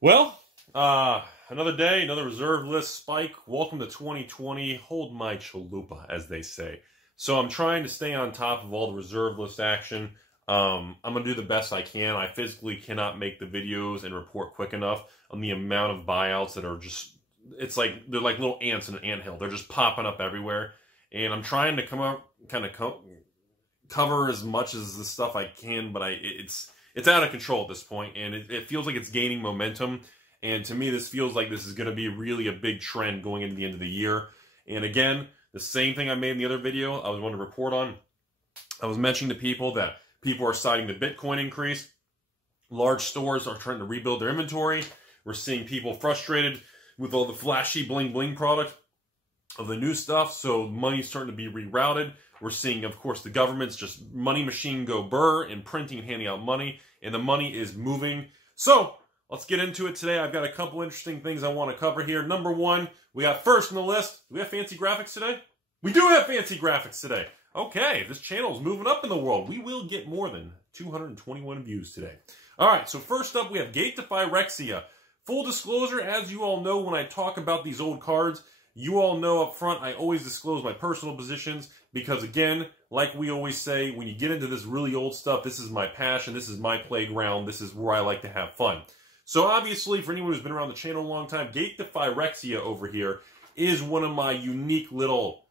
Well, another day, another reserve list spike. Welcome to 2020. Hold my chalupa, as they say. So I'm trying to stay on top of all the reserve list action. I'm going to do the best I can. I physically cannot make the videos and report quick enough on the amount of buyouts that are just, it's like, they're like little ants in an anthill. They're just popping up everywhere. And I'm trying to come out, cover as much as the stuff I can, but it's out of control at this point, and it feels like it's gaining momentum. And to me, this feels like this is going to be really a big trend going into the end of the year. And again, the same thing I made in the other video I was wanting to report on. I was mentioning to people that people are citing the Bitcoin increase. Large stores are trying to rebuild their inventory. We're seeing people frustrated with all the flashy bling bling product of the new stuff, so money's starting to be rerouted. We're seeing, of course, the government's just money machine go burr and printing and handing out money, and the money is moving. So let's get into it today. I've got a couple interesting things I want to cover here. Number one, we got first on the list. Do we have fancy graphics today? We do have fancy graphics today. Okay, this channel is moving up in the world. We will get more than 221 views today. All right, so first up, we have Gate to Phyrexia. Full disclosure, as you all know, when I talk about these old cards, you all know up front, I always disclose my personal positions because, again, like we always say, when you get into this really old stuff, this is my passion, this is my playground, this is where I like to have fun. So obviously, for anyone who's been around the channel a long time, Gate to Phyrexia over here is one of my unique little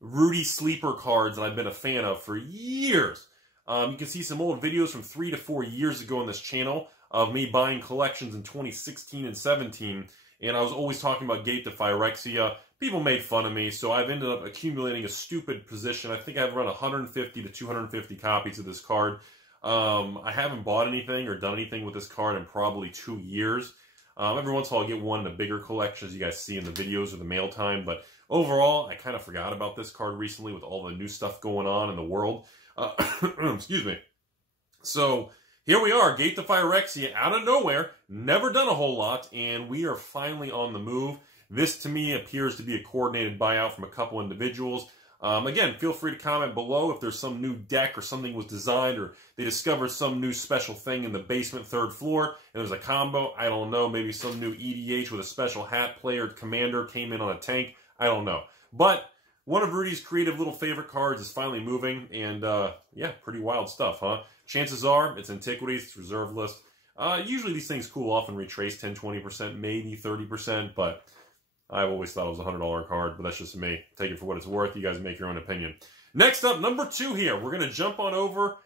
Rudy sleeper cards that I've been a fan of for years. You can see some old videos from 3 to 4 years ago on this channel of me buying collections in 2016 and 17, and I was always talking about Gate to Phyrexia. People made fun of me, so I've ended up accumulating a stupid position. I think I have around 150 to 250 copies of this card. I haven't bought anything or done anything with this card in probably 2 years. Every once in a while I'll get one in a bigger collection, as you guys see in the videos or the mail time, but overall, I kind of forgot about this card recently with all the new stuff going on in the world. Excuse me. So here we are, Gate to Phyrexia, out of nowhere, never done a whole lot, and we are finally on the move. This, to me, appears to be a coordinated buyout from a couple individuals. Again, feel free to comment below if there's some new deck or something was designed or they discovered some new special thing in the basement 3rd floor and there's a combo. I don't know. Maybe some new EDH with a special hat player commander came in on a tank. I don't know. But one of Rudy's creative little favorite cards is finally moving, and yeah, pretty wild stuff, huh? Chances are it's antiquities, it's reserve list. Usually these things cool off and retrace 10, 20%, maybe 30%, but I've always thought it was a $100 card, but that's just me. Take it for what it's worth. You guys make your own opinion. Next up, number 2 here. We're going to jump on over.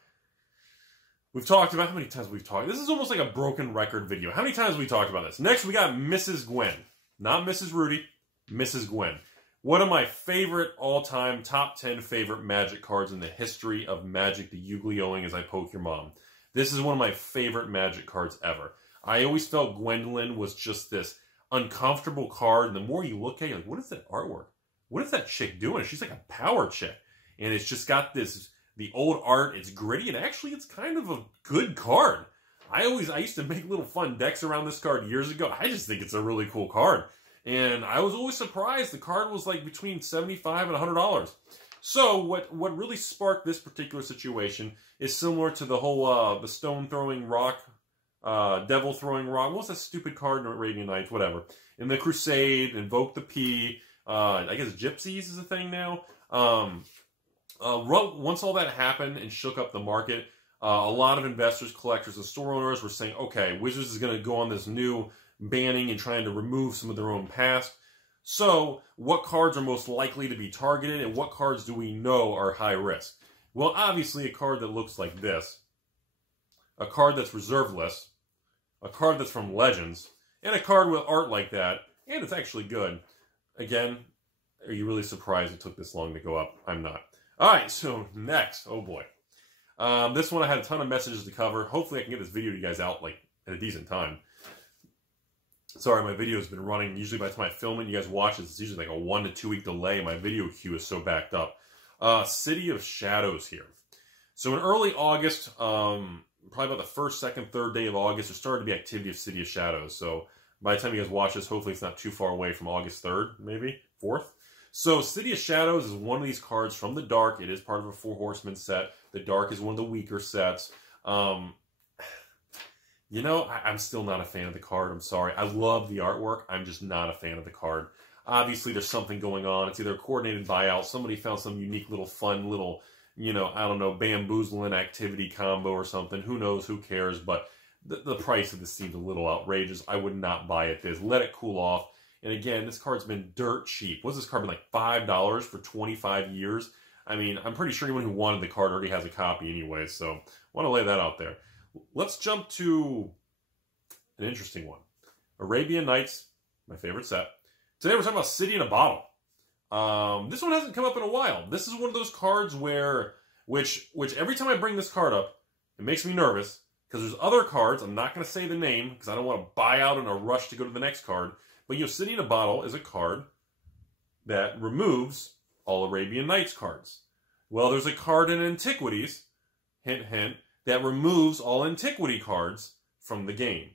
We've talked about, how many times we've talked? This is almost like a broken record video. How many times have we talked about this? Next, we got Mrs. Gwen. Not Mrs. Rudy, Mrs. Gwen. One of my favorite all-time, top 10 favorite Magic cards in the history of Magic, the Yu-Gi-Oh!ing as I poke your mom. This is one of my favorite Magic cards ever. I always felt Gwendolyn was just this uncomfortable card, and the more you look at it, you're like, what is that artwork? What is that chick doing? She's like a power chick. And it's just got this, the old art, it's gritty, and actually it's kind of a good card. I used to make little fun decks around this card years ago. I just think it's a really cool card. And I was always surprised the card was like between $75 and $100. So what really sparked this particular situation is similar to the whole the stone throwing rock, devil throwing rock. What was that stupid card in Arabian Nights? Whatever. In the Crusade, Invoke the P. I guess Gypsies is a thing now. Once all that happened and shook up the market, a lot of investors, collectors, and store owners were saying, okay, Wizards is going to go on this new banning and trying to remove some of their own past. So, what cards are most likely to be targeted, and what cards do we know are high risk? Well, obviously, a card that looks like this, a card that's reserve list, a card that's from Legends, and a card with art like that, and it's actually good. Again, are you really surprised it took this long to go up? I'm not. Alright, so next, oh boy. This one I had a ton of messages to cover. Hopefully I can get this video to you guys out like at a decent time. Sorry, my video has been running. Usually by the time I film it, you guys watch it, it's usually like a 1 to 2 week delay. My video queue is so backed up. City of Shadows here. So in early August, probably about the 1st, 2nd, 3rd day of August, there started to be activity of City of Shadows. So by the time you guys watch this, hopefully it's not too far away from August 3rd, maybe 4th. So City of Shadows is one of these cards from the Dark. It is part of a 4 Horsemen set. The Dark is one of the weaker sets. You know, I'm still not a fan of the card. I'm sorry. I love the artwork. I'm just not a fan of the card. Obviously, there's something going on. It's either a coordinated buyout. Somebody found some unique little fun little, you know, I don't know, bamboozling activity combo or something. Who knows? Who cares? But the price of this seems a little outrageous. I would not buy it. Let it cool off. And again, this card's been dirt cheap. What's this card been, like $5 for 25 years? I mean, I'm pretty sure anyone who wanted the card already has a copy anyway, so I want to lay that out there. Let's jump to an interesting one. Arabian Nights, my favorite set. Today we're talking about City in a Bottle. This one hasn't come up in a while. This is one of those cards where, which every time I bring this card up, it makes me nervous, because there's other cards, I'm not going to say the name, because I don't want to buy out in a rush to go to the next card, but you know, City in a Bottle is a card that removes all Arabian Nights cards. Well, there's a card in Antiquities, hint hint, that removes all Antiquity cards from the game.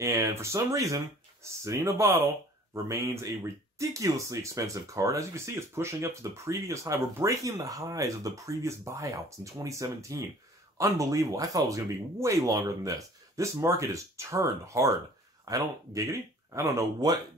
And for some reason, City in a Bottle remains a ridiculously expensive card. As you can see, it's pushing up to the previous high. We're breaking the highs of the previous buyouts in 2017. Unbelievable. I thought it was going to be way longer than this. This market has turned hard. Giggity? I don't know what,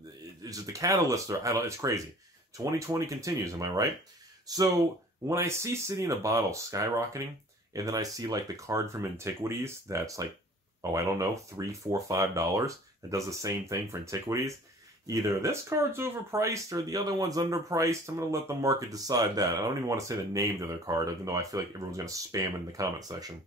is it the catalyst or, it's crazy. 2020 continues, am I right? So, when I see City in a Bottle skyrocketing, and then I see like the card from Antiquities that's like, oh, I don't know, $3, $4, $5, that does the same thing for Antiquities, either this card's overpriced or the other one's underpriced. I'm going to let the market decide that. I don't even want to say the name of the card, even though I feel like everyone's going to spam in the comment section.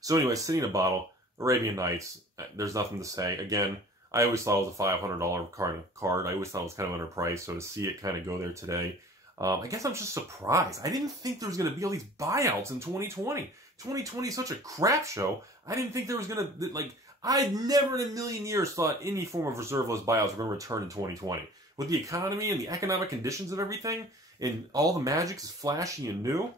So anyway, City in a Bottle, Arabian Nights, there's nothing to say. Again, I always thought it was a $500 card. I always thought it was kind of underpriced, so to see it kind of go there today, I guess I'm just surprised. I didn't think there was going to be all these buyouts in 2020. 2020 is such a crap show. I didn't think there was going to, like, I'd never in a million years thought any form of reserve list buyouts were going to return in 2020. With the economy and the economic conditions of everything, and all the magic is flashy and new,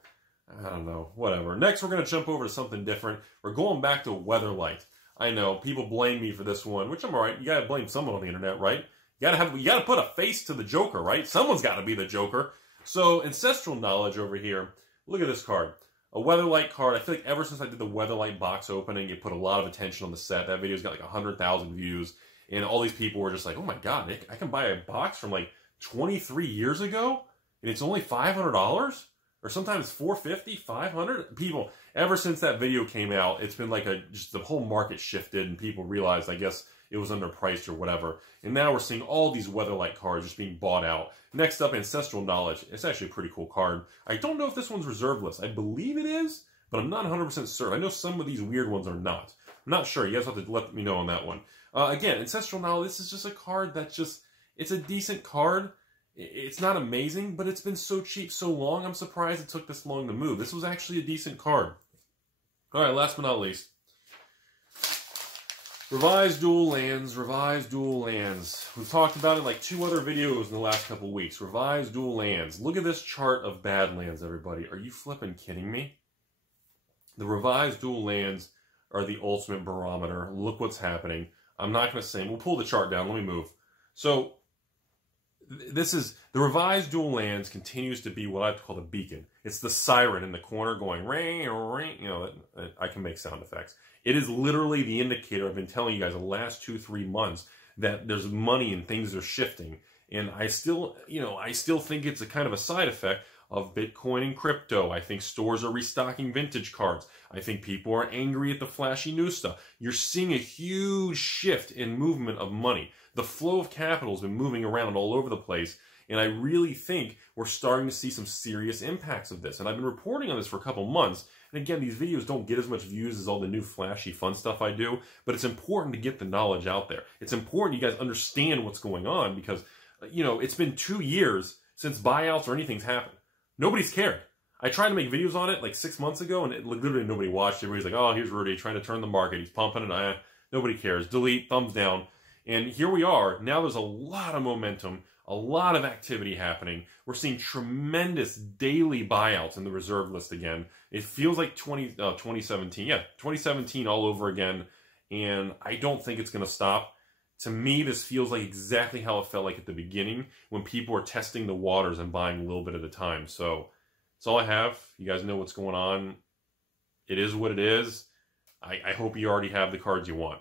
I don't know, whatever. Next, we're going to jump over to something different. We're going back to Weatherlight. I know, people blame me for this one, which I'm alright. You got to blame someone on the internet, right? You got to put a face to the Joker, right? Someone's got to be the Joker. So, Ancestral Knowledge over here. Look at this card. A Weatherlight card. I feel like ever since I did the Weatherlight box opening, it put a lot of attention on the set. That video's got like 100,000 views. And all these people were just like, oh my god, Nick, I can buy a box from like 23 years ago? And it's only $500? Or sometimes $450, $500? People, ever since that video came out, it's been like just the whole market shifted and people realized, I guess, it was underpriced or whatever. And now we're seeing all these Weatherlight cards just being bought out. Next up, Ancestral Knowledge. It's actually a pretty cool card. I don't know if this one's reserve list. I believe it is, but I'm not 100% certain. I know some of these weird ones are not. I'm not sure. You guys have to let me know on that one. Again, Ancestral Knowledge, this is just a card that's just, it's a decent card. It's not amazing, but it's been so cheap so long, I'm surprised it took this long to move. This was actually a decent card. All right, last but not least. Revised Dual Lands, Revised Dual Lands. We've talked about it like 2 other videos in the last couple weeks. Revised Dual Lands. Look at this chart of Badlands, everybody. Are you flipping kidding me? The Revised Dual Lands are the ultimate barometer. Look what's happening. I'm not going to say, we'll pull the chart down. Let me move. So, this is, the Revised Dual Lands continues to be what I call the beacon. It's the siren in the corner going ring, ring. You know, I can make sound effects. It is literally the indicator I've been telling you guys the last 2-3 months that there's money and things are shifting. And I still, I still think it's a kind of a side effect of Bitcoin and crypto. I think stores are restocking vintage cards. I think people are angry at the flashy new stuff. You're seeing a huge shift in movement of money. The flow of capital has been moving around all over the place. And I really think we're starting to see some serious impacts of this. And I've been reporting on this for a couple months. And again, these videos don't get as much views as all the new flashy fun stuff I do. But it's important to get the knowledge out there. It's important you guys understand what's going on because, it's been 2 years since buyouts or anything's happened. Nobody's cared. I tried to make videos on it like 6 months ago and literally nobody watched. Everybody's like, oh, here's Rudy trying to turn the market. He's pumping it. Nobody cares. Delete, thumbs down. And here we are. Now there's a lot of momentum, a lot of activity happening. We're seeing tremendous daily buyouts in the reserve list again. It feels like 2017. Yeah, 2017 all over again. And I don't think it's going to stop. To me, this feels like exactly how it felt like at the beginning when people were testing the waters and buying a little bit at a time. So that's all I have. You guys know what's going on. It is what it is. I hope you already have the cards you want.